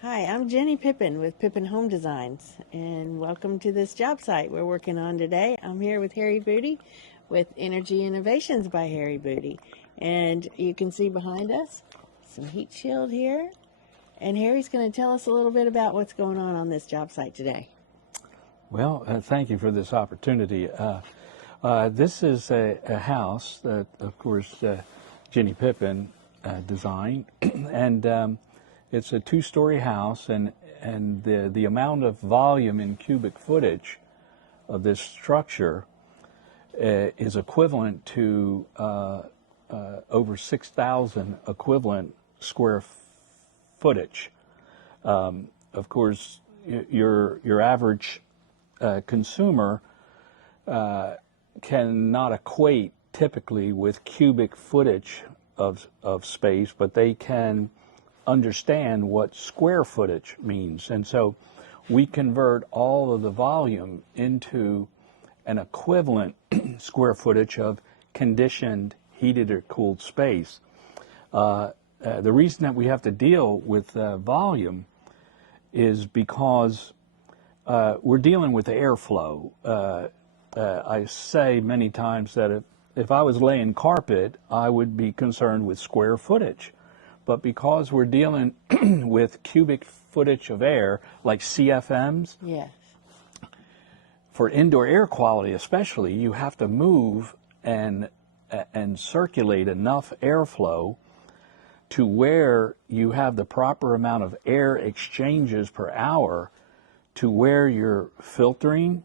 Hi, I'm Jenny Pippin with Pippin Home Designs, and welcome to this job site we're working on today. I'm here with Harry Boody with Energy Innovations by Harry Boody, and you can see behind us some heat shield here, and Harry's going to tell us a little bit about what's going on this job site today. Well, thank you for this opportunity. This is a house that, of course, Jenny Pippin designed, and it's a two-story house, and the amount of volume in cubic footage of this structure is equivalent to over 6,000 equivalent square footage. Of course, your average consumer cannot equate typically with cubic footage of space, but they can understand what square footage means. And so we convert all of the volume into an equivalent square footage of conditioned, heated, or cooled space. The reason that we have to deal with volume is because we're dealing with airflow. I say many times that if I was laying carpet, I would be concerned with square footage. But because we're dealing with cubic footage of air, like CFMs, Yes. for indoor air quality especially, you have to move and circulate enough airflow to where you have the proper amount of air exchanges per hour to where you're filtering,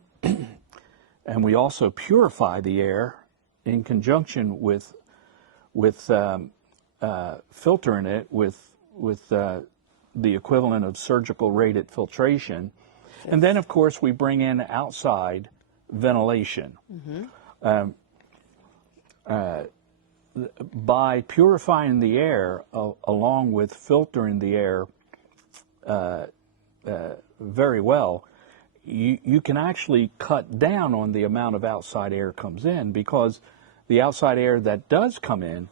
and we also purify the air in conjunction with filtering it with the equivalent of surgical rated filtration. And then, of course, we bring in outside ventilation. By purifying the air along with filtering the air very well, you can actually cut down on the amount of outside air comes in, because the outside air that does come in,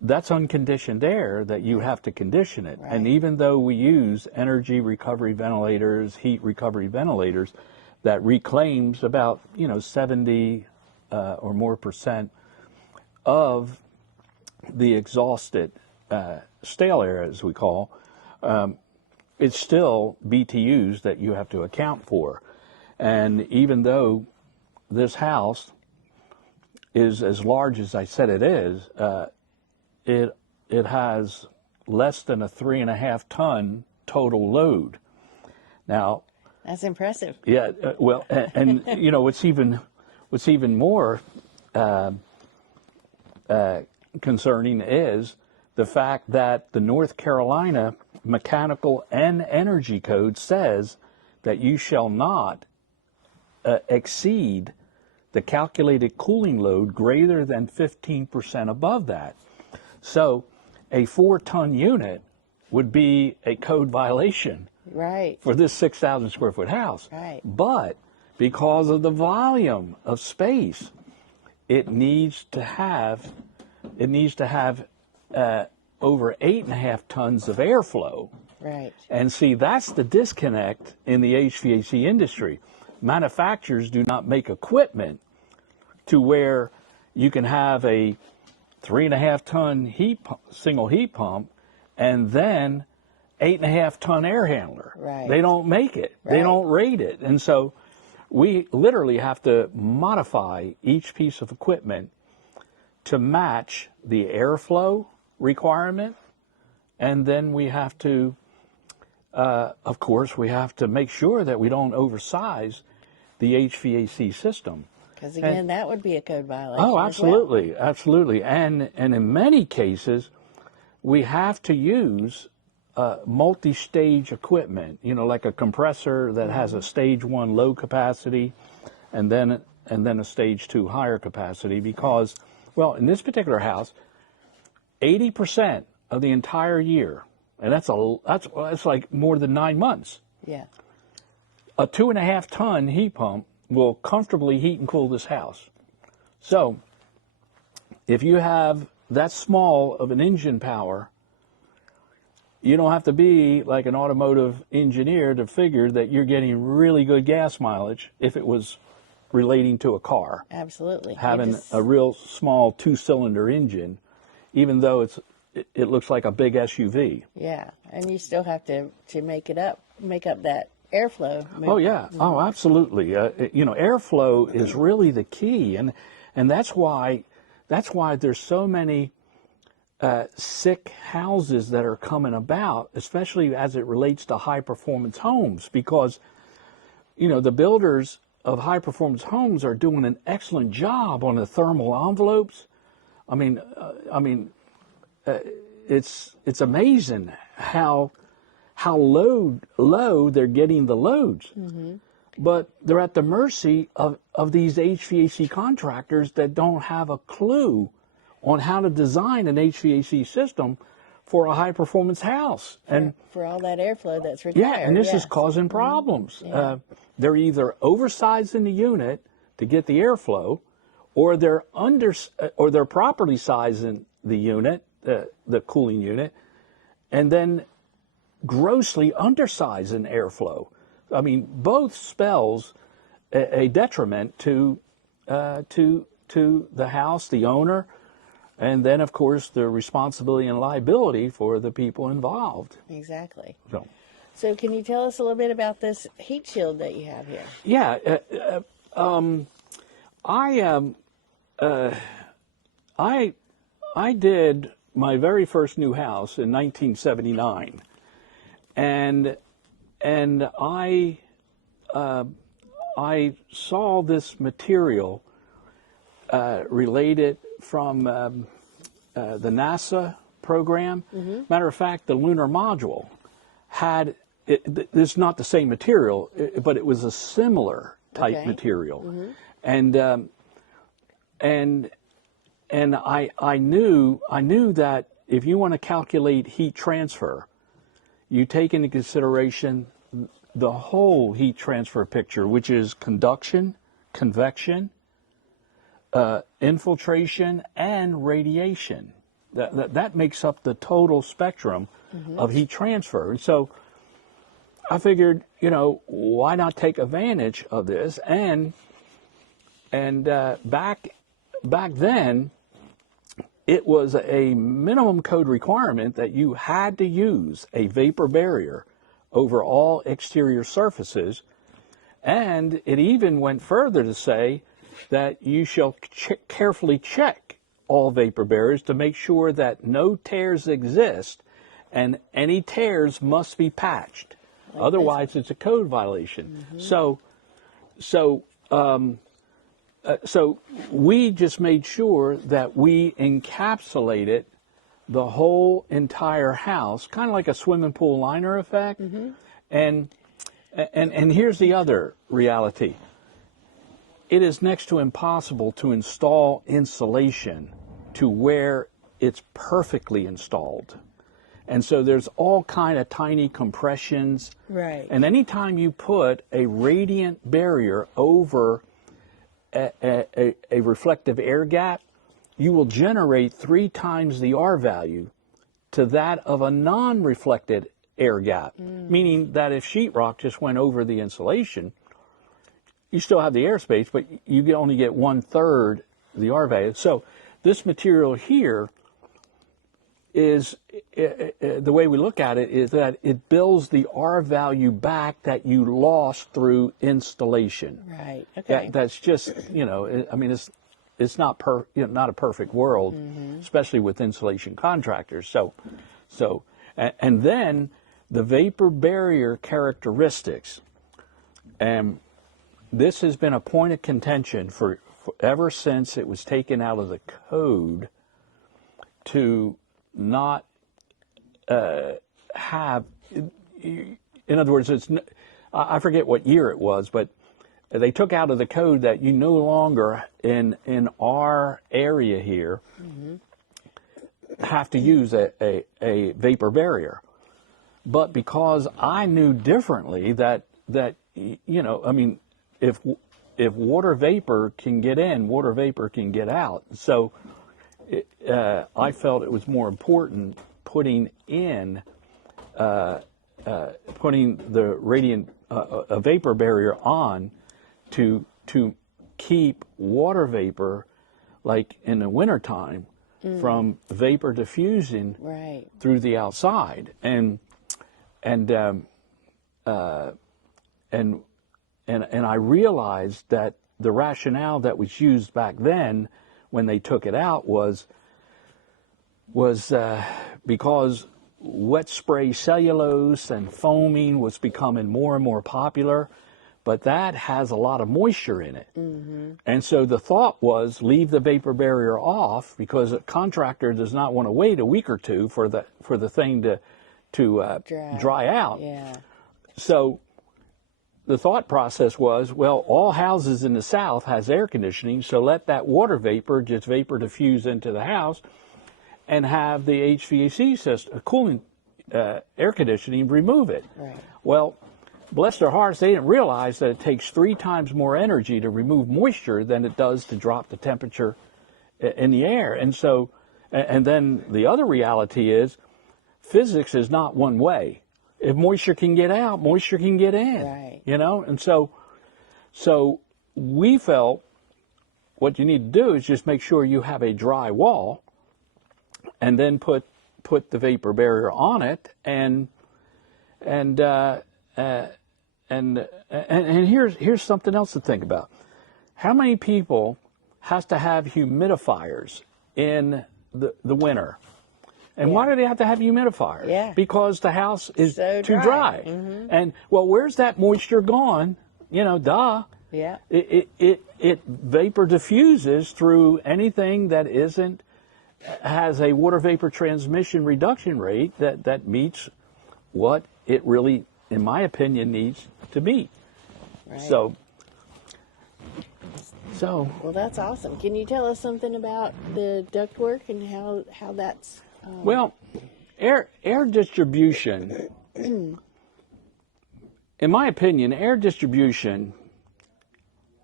that's unconditioned air that you have to condition it. Right. And even though we use energy recovery ventilators, heat recovery ventilators, that reclaims about 70 or more percent of the exhausted stale air, as we call, it's still BTUs that you have to account for. And even though this house is as large as I said it is, it has less than a 3.5 ton total load. Now, That's impressive. yeah, well, and what's even more concerning is the fact that the North Carolina Mechanical and Energy Code says that you shall not exceed the calculated cooling load greater than 15% above that. So a 4-ton unit would be a code violation, Right. for this 6,000 square foot house. Right. But because of the volume of space, it needs to have over 8.5 tons of airflow. Right. And see, that's the disconnect in the HVAC industry. Manufacturers do not make equipment to where you can have a 3.5 ton single heat pump and then 8.5 ton air handler. Right. They don't make it. Right. They don't rate it. And so we literally have to modify each piece of equipment to match the airflow requirement. And then we have to, of course, we have to make sure that we don't oversize the HVAC system. Because again, that would be a code violation. Oh, as well. absolutely, absolutely. And in many cases, we have to use multi-stage equipment, like a compressor that has a stage 1 low capacity and then a stage 2 higher capacity, because, well, in this particular house, 80% of the entire year, and that's like more than 9 months. Yeah. A 2.5 ton heat pump will comfortably heat and cool this house. So if you have that small of an engine power, you don't have to be like an automotive engineer to figure that you're getting really good gas mileage if it was relating to a car. Absolutely. Having a real small 2-cylinder engine, even though it looks like a big SUV. Yeah, and you still have to make up that airflow. Oh yeah, oh absolutely. Airflow is really the key, and that's why there's so many sick houses that are coming about, especially as it relates to high performance homes, because the builders of high performance homes are doing an excellent job on the thermal envelopes. It's amazing how low they're getting the loads. Mm-hmm. But they're at the mercy of these HVAC contractors that don't have a clue on how to design an HVAC system for a high performance house. And for all that airflow that's required. Yeah, and this is causing problems. Mm-hmm. Yeah. They're either oversizing the unit to get the airflow, or they're properly sizing the unit, the cooling unit, and then grossly undersizing airflow. I mean, both spells a detriment to the house, the owner, and then, of course, the responsibility and liability for the people involved. Exactly. So can you tell us a little bit about this heat shield that you have here? Yeah. I did my very first new house in 1979, and I saw this material related from the NASA program. Mm-hmm. Matter of fact, the lunar module had this is not the same material, but it was a similar type material, mm-hmm. and I knew that if you want to calculate heat transfer, you take into consideration the whole heat transfer picture, which is conduction, convection, infiltration, and radiation. That makes up the total spectrum mm-hmm. of heat transfer. And so I figured, why not take advantage of this? And back then, it was a minimum code requirement that you had to use a vapor barrier over all exterior surfaces, and it even went further to say that you shall carefully check all vapor barriers to make sure that no tears exist, and any tears must be patched. Otherwise, it's a code violation. Mm-hmm. So we just made sure that we encapsulated the whole entire house, kind of like a swimming pool liner effect. Mm-hmm. And here's the other reality. It is next to impossible to install insulation to where it's perfectly installed. And so there's all kind of tiny compressions. Right. And anytime you put a radiant barrier over a reflective air gap, you will generate 3 times the R value to that of a non-reflected air gap, meaning that if sheetrock just went over the insulation, you still have the airspace, but you only get 1/3 the R value. So this material here is, the way we look at it, is that it builds the R value back that you lost through installation. Right. Okay. That's just, it's not not a perfect world, mm-hmm. especially with insulation contractors. And then the vapor barrier characteristics, and this has been a point of contention for ever since it was taken out of the code to not have, in other words, I forget what year it was, but they took out of the code that you no longer in our area here mm-hmm. have to use a vapor barrier. But because I knew differently that if water vapor can get in, water vapor can get out. So I felt it was more important putting in putting the radiant a vapor barrier on to keep water vapor, like in the wintertime, from vapor diffusing Right. through the outside. And I realized that the rationale that was used back then when they took it out was because wet spray cellulose and foaming was becoming more and more popular, but that has a lot of moisture in it. And so the thought was leave the vapor barrier off, because a contractor does not want to wait a week or two for the thing to dry out. Yeah. So the thought process was, well, all houses in the South has air conditioning, so let that water vapor just vapor diffuse into the house, and have the HVAC system, cooling, air conditioning, remove it. Right. Well, bless their hearts, they didn't realize that it takes 3 times more energy to remove moisture than it does to drop the temperature in the air. And so, and then the other reality is, physics is not one way. If moisture can get out, moisture can get in. Right. You know, and so we felt what you need to do is just make sure you have a dry wall, and then put the vapor barrier on it, and here's something else to think about. How many people has to have humidifiers in the winter? And why do they have to have humidifiers? Yeah. Because the house is So too dry. dry. And well, where's that moisture gone? You know, duh. Yeah. It vapor diffuses through anything that has a water vapor transmission reduction rate that meets what it really, in my opinion, needs to meet. Right. So Well, that's awesome. Can you tell us something about the ductwork and how that's? Well, air distribution, in my opinion, air distribution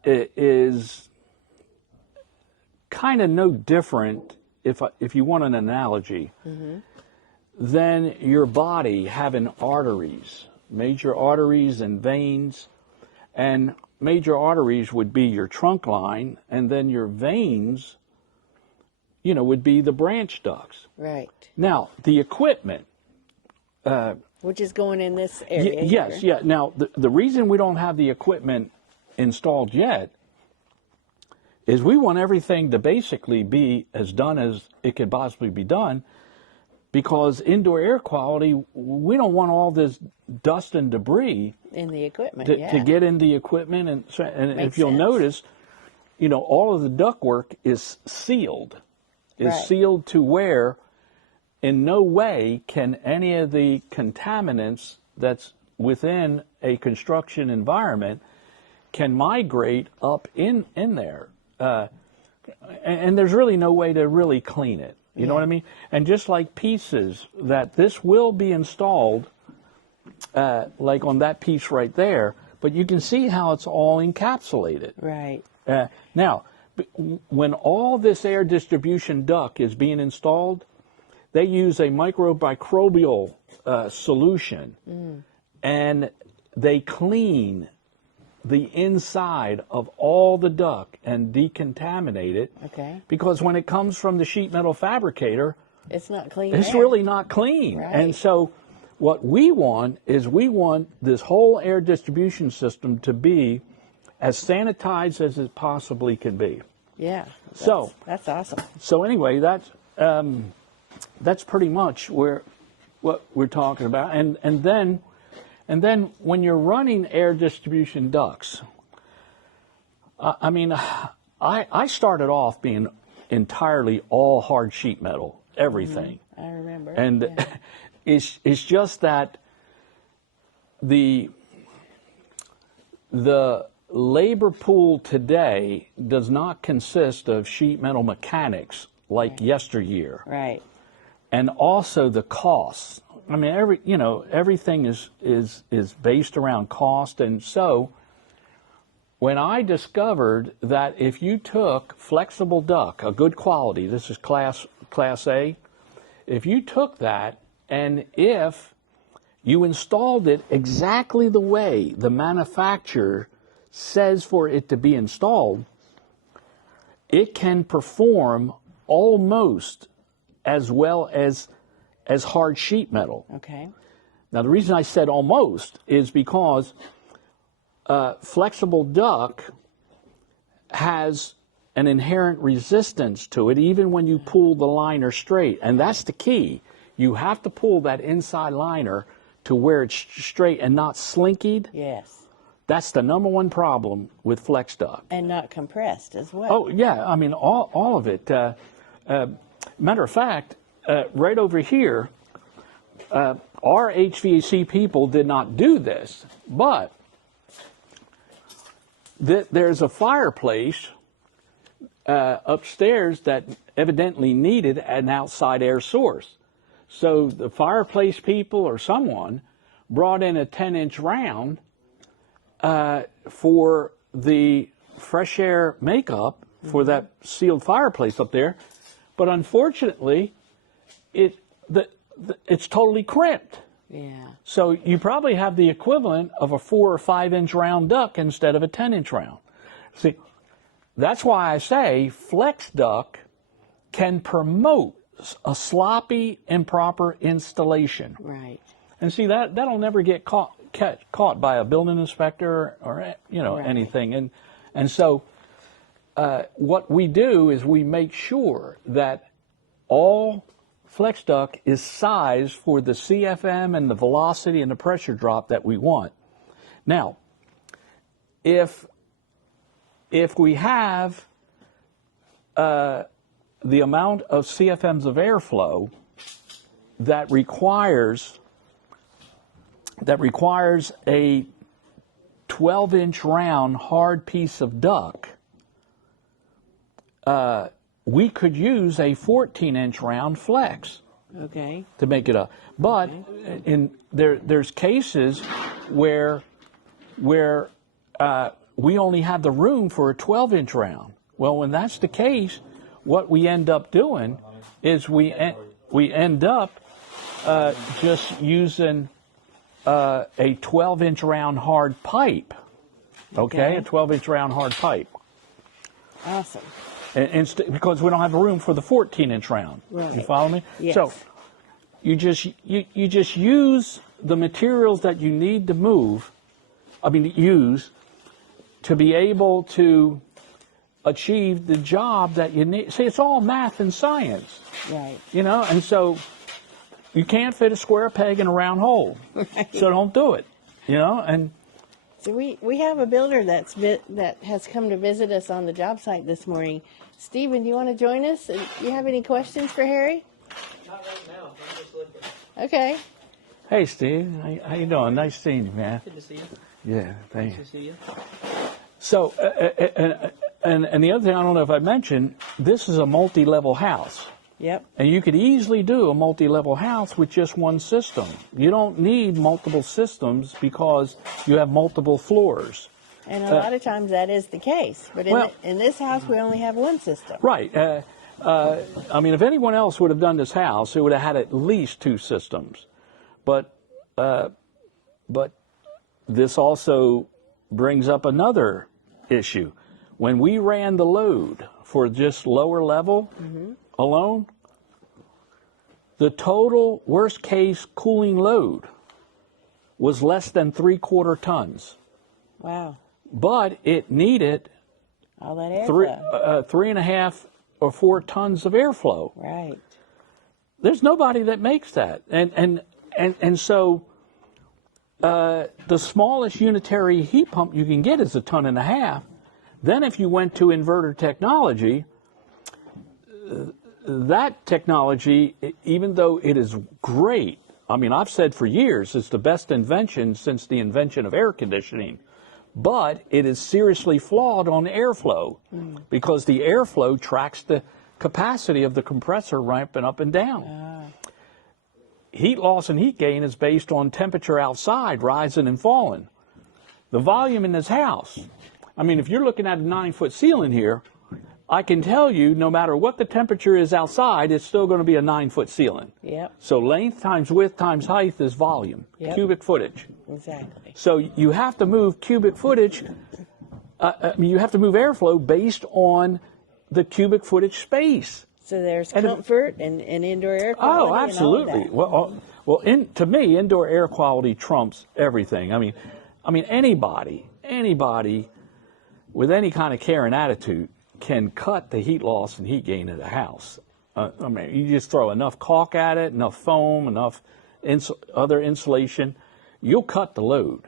is kind of no different, if you want an analogy, than your body having arteries, major arteries and veins. And major arteries would be your trunk line, and then your veins, would be the branch ducts. Right. Now, the equipment. Which is going in this area. Yes, here. yeah. Now, the reason we don't have the equipment installed yet is we want everything to basically be as done as it could possibly be done, because indoor air quality, we don't want all this dust and debris In the equipment, to get in the equipment. And Makes if you'll sense. notice, all of the ductwork is sealed. Right. Sealed to where in no way can any of the contaminants that's within a construction environment can migrate up in there. And there's really no way to really clean it. You know what I mean? And just like pieces that this will be installed, like on that piece right there, but you can see how it's all encapsulated. Right. Now, when all this air distribution duct is being installed, they use a microbial solution, and they clean the inside of all the duct and decontaminate it. Okay. Because when it comes from the sheet metal fabricator, It's not clean. it's air. really not clean. Right. And so what we want is this whole air distribution system to be as sanitized as it possibly can be. Yeah. So That's awesome. So anyway, that's pretty much what we're talking about. And then when you're running air distribution ducts, I started off being entirely all hard sheet metal, everything. I remember. And yeah. it's just that the labor pool today does not consist of sheet metal mechanics like yesteryear. Right. And also the costs. I mean, everything is based around cost. And so when I discovered that if you took flexible duct, a good quality, this is class A, if you took that, and if you installed it exactly the way the manufacturer says for it to be installed, it can perform almost as well as hard sheet metal. Okay. Now, the reason I said almost is because flexible duck has an inherent resistance to it, even when you pull the liner straight. And that's the key. You have to pull that inside liner to where it's straight and not slinkied. Yes. That's the number one problem with flex duck. And not compressed as well. Oh, yeah. I mean, all of it. Matter of fact, right over here, our HVAC people did not do this, but there's a fireplace upstairs that evidently needed an outside air source. So the fireplace people or someone brought in a 10-inch round for the fresh air makeup for that sealed fireplace up there. But unfortunately, it's totally crimped. Yeah. So you probably have the equivalent of a 4 or 5 inch round duck instead of a 10-inch round. See, that's why I say flex duck can promote a sloppy, improper installation. Right. And see, that'll never get caught by a building inspector or Right. anything. And so what we do is we make sure that all flex duct is sized for the CFM and the velocity and the pressure drop that we want. Now, if we have the amount of CFMs of airflow that requires a 12-inch round hard piece of duct, we could use a 14-inch round flex. Okay. To make it up. But there's cases where we only have the room for a 12-inch round. Well, when that's the case, what we end up doing is we end up just using a 12-inch round hard pipe. Okay, a 12-inch round hard pipe. Awesome. Because we don't have room for the 14-inch round. Right. You follow me? Yes. So you just use the materials that you need to use to be able to achieve the job that you need. See, it's all math and science. Right. And so you can't fit a square peg in a round hole. Right. So don't do it. And so we have a builder that has come to visit us on the job site this morning. Stephen, do you want to join us? Do you have any questions for Harry? Not right now. I'm just looking. Okay. Hey, Steve. How you doing? Nice seeing you, man. Good to see you. Yeah, thank you. Nice to see you. So, and the other thing I don't know if I mentioned, this is a multi-level house. Yep. And you could easily do a multi-level house with just one system. You don't need multiple systems because you have multiple floors. And a lot of times that is the case. But in this house, we only have one system. Right. I mean, if anyone else would have done this house, it would have had at least 2 systems. But this also brings up another issue. When we ran the load for just lower level alone, the total worst case cooling load was less than 3/4 tons. Wow. But it needed all that airflow. 3.5 or 4 tons of airflow. Right. There's nobody that makes that. And so the smallest unitary heat pump you can get is 1.5 tons. Then if you went to inverter technology, that technology, even though it is great, I mean, I've said for years it's the best invention since the invention of air conditioning, but it is seriously flawed on airflow because the airflow tracks the capacity of the compressor ramping up and down. Heat loss and heat gain is based on temperature outside rising and falling. The volume in this house, I mean, if you're looking at a 9-foot ceiling here, I can tell you, no matter what the temperature is outside, it's still going to be a 9-foot ceiling. Yep. So length times width times height is volume, cubic footage. Exactly. So you have to move cubic footage, you have to move airflow based on the cubic footage space. So there's comfort and indoor air quality. Oh, absolutely. And all that. Well, to me, indoor air quality trumps everything. I mean, anybody with any kind of care and attitude can cut the heat loss and heat gain of the house. You just throw enough caulk at it, enough foam, enough other insulation, you'll cut the load.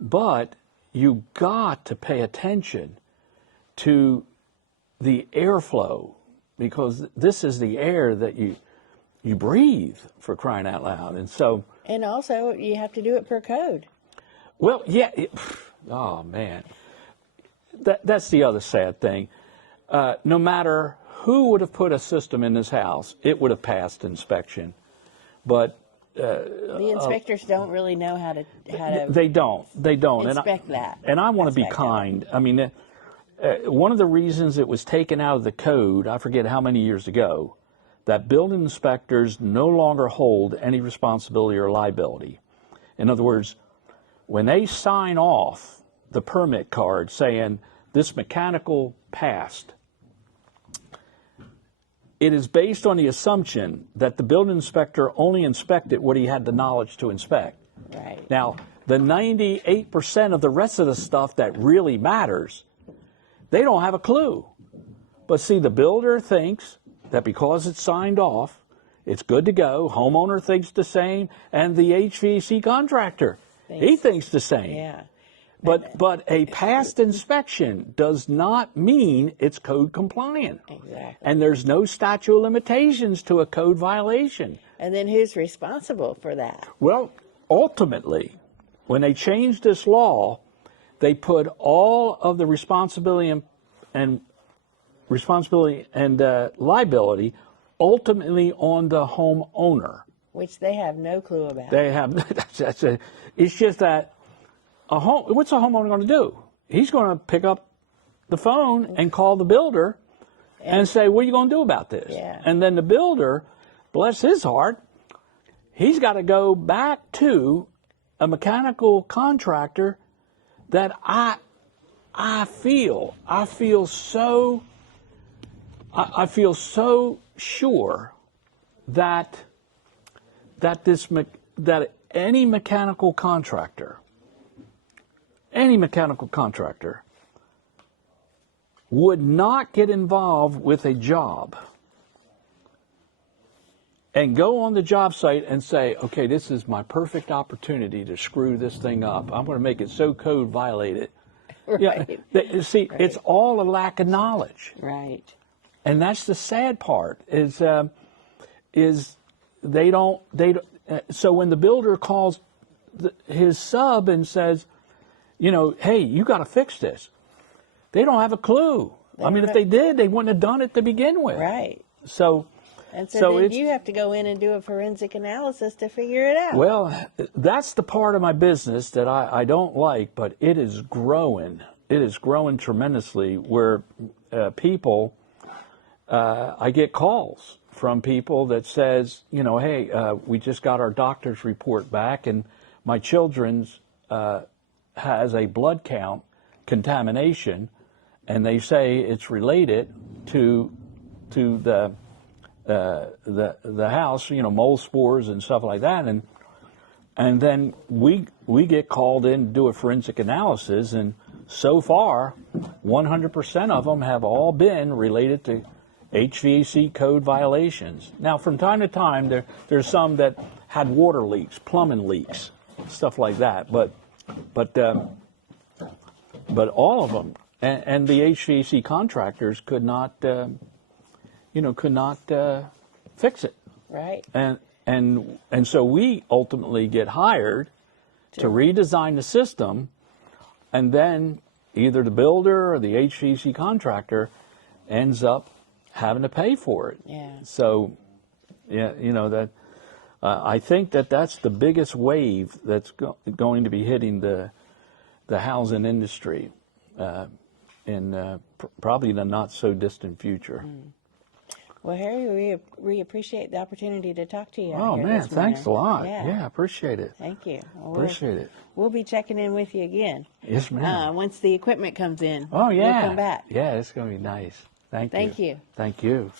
But you got to pay attention to the airflow, because this is the air that you breathe, for crying out loud. And also, you have to do it per code. Well, yeah. Oh man, that's the other sad thing. No matter who would have put a system in this house, it would have passed inspection. But the inspectors don't really know how to they don't inspect that. And I want to be kind. I mean, one of the reasons it was taken out of the code, I forget how many years ago, that building inspectors no longer hold any responsibility or liability. In other words, when they sign off the permit card saying this mechanical passed, it is based on the assumption that the building inspector only inspected what he had the knowledge to inspect. Right. Now, the 98% of the rest of the stuff that really matters, they don't have a clue. But see, the builder thinks that because it's signed off, it's good to go. Homeowner thinks the same, and the HVAC contractor, he thinks the same. Yeah. But a past inspection does not mean it's code compliant. Exactly. And there's no statute of limitations to a code violation. And then who's responsible for that? Well, ultimately, when they changed this law, they put all of the responsibility and liability ultimately on the homeowner. Which they have no clue about. They have. It's just that what's a homeowner going to do? He's going to pick up the phone and call the builder and say, "What are you going to do about this?" Yeah. And then the builder, bless his heart, he's got to go back to a mechanical contractor that I feel so sure that any mechanical contractor would not get involved with a job and go on the job site and say, okay, this is my perfect opportunity to screw this thing up. I'm going to make it so code violated. Right. Yeah, see, right. It's all a lack of knowledge. Right. And that's the sad part is they don't. So when the builder calls his sub and says, hey, you got to fix this, they don't have a clue. If they did, they wouldn't have done it to begin with. Right. So then you have to go in and do a forensic analysis to figure it out. Well, that's the part of my business that I don't like, but it is growing. It is growing tremendously where people, I get calls from people that says, hey, we just got our doctor's report back and my children's has a blood count contamination, and they say it's related to the house, mold spores and stuff like that, and then we get called in to do a forensic analysis, and so far 100% of them have all been related to HVAC code violations. Now, from time to time, there's some that had water leaks, plumbing leaks, stuff like that, but all of them, and the HVAC contractors could not fix it. Right. And so we ultimately get hired to redesign the system, and then either the builder or the HVAC contractor ends up having to pay for it. Yeah. So, yeah, that I think that's the biggest wave that's going to be hitting the housing industry. in probably the not so distant future. Well, Harry, we appreciate the opportunity to talk to you. out Oh here man, this thanks a morning. lot. Yeah. Yeah, appreciate it. Thank you. Well, Appreciate it. We'll be checking in with you again. Yes, ma'am. Once the equipment comes in. Oh yeah. We'll come back. Yeah, it's gonna be nice. Thank you. Thank you. Thank you.